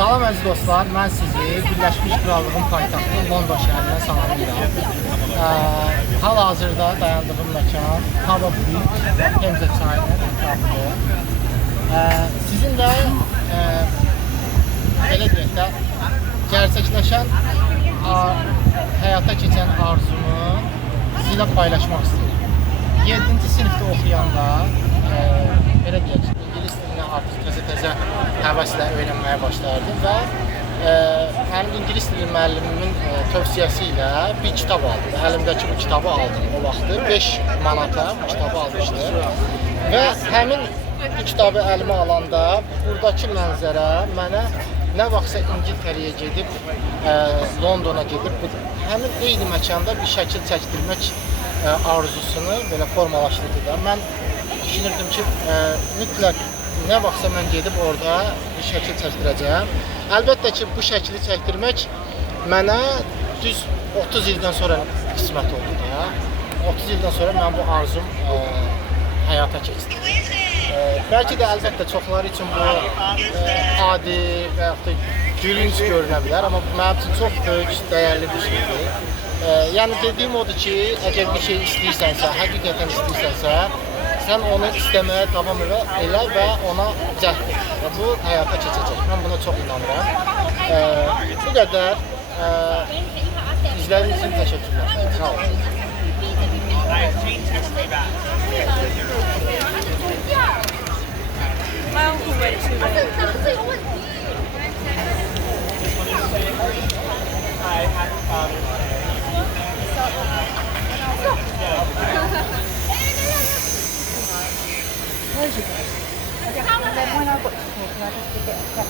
Salam əziz dostlar, mən sizi Birləşmiş Krallığın paytaxtı London şəhərindən salamlayıram. Hal-hazırda dayandığım məkan Tower Bridge, Temze çayının ətrafıdır. Sizinlə belə deyək də, gerçəkləşən, həyata keçən arzumu sizinlə paylaşmaq istəyirəm. 7-ci sinifdə oxuyanda, belə deyək, İngilis dilini artıq təzə həvəslə öyrənməyə başlardım və həmin İngilis dili müəllimimin tövsiyəsi ilə bir kitab aldım. Əlimdəki bu kitabı aldım o vaxtı. 5 manata bu kitabı almışdım. Və həmin bu kitabı əlimə alanda buradakı mənzərə mənə nə vaxtsa İngiltərəyə gedib, Londona gedib, həmin eyni məkanda bir şəkil çəkdirmək arzusunu belə formalaşdırdı da. Mən düşünürdüm ki, mütləq nə vaxtsa mən gedib orada bir şəkil çəkdirəcəyəm. Əlbəttə ki, bu şəkili çəkdirmək mənə düz 30 ildən sonra qismət oldu da. 30 ildən sonra mən bu arzum həyata keçdim. Bəlkə də əlbəttə çoxları üçün bu adi və yaxud da gülünc görünə bilər, amma mənim üçün çox böyük, dəyərli bir şeydir. Yəni dediyim odur ki, əgər bir şey istəyirsənsə, həqiqətən istəyirsənsə, sən onu istəməyə davam elə və ona cəhd et. Və bu həyata keçəcək. Mən buna çox inanıram. Bu qədər. İzlədiyiniz üçün təşəkkürlər. Sağ olun. Where is you guys? Then when I got to school, can I just get a cup?